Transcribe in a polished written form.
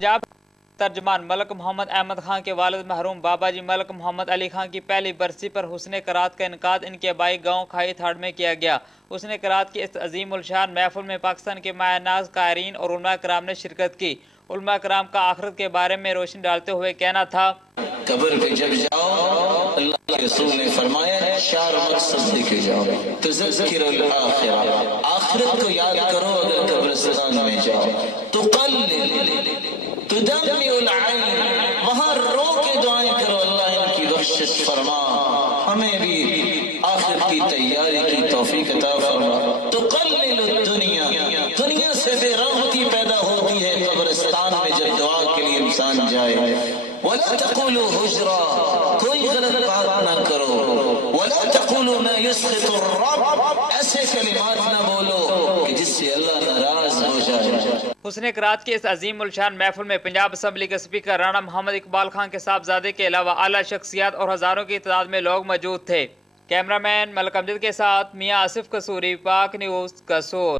पंजाब तर्जमान मलक मोहम्मद अहमद खान के वालिद महरूम बाबा जी मलक मोहम्मद अली खान की पहली बरसी पर हुस्न करात का इनकाद इनके आबाई गाँव खाई थाड़ में किया गया। हुस्न करात की इस अजीम उलशान महफिल में पाकिस्तान के मायनाज कायरीन और उलमा कराम ने शिरकत की। उलमा कराम का आखिरत के बारे में रोशनी डालते हुए कहना था, कब्र पे जब जाओ अल्लाह के रसूल ने फरमाया है 4 मकसद लेके जाओ। तुज़क्किरुल आखिरा, आखिरत को याद करो। अगर कब्रिस्तान में जाओ तो तुदम्मिउल ऐन, वहां रो के दुआएं करो, अल्लाह इनकी बख्शिश फरमा, हमें भी आखिर की तैयारी की तौफीक अता फरमा। तुक़ल्लिलुद दुनिया, दुनिया से बेराहती पैदा होती है कब्रिस्तान में जब दुआ के लिए इंसान जाए। वला तक़ूलू हुज्रा, कोई गलत बात ना करो। वला तक़ूलू मा युस्खितुर रब, ऐसे कलिमात ना बोलो कि जिससे अल्लाह नाराज हो जाए। हुस्न करात की इस अजीम उलशान महफिल में पंजाब असम्बली के स्पीकर राणा मोहम्मद इकबाल खान के साहबजादे के अलावा आला शख्सियात और हजारों की तादाद में लोग मौजूद थे। कैमरामैन मलक अमजद के साथ मियां आसिफ कसूरी, पाक न्यूज़, कसूर।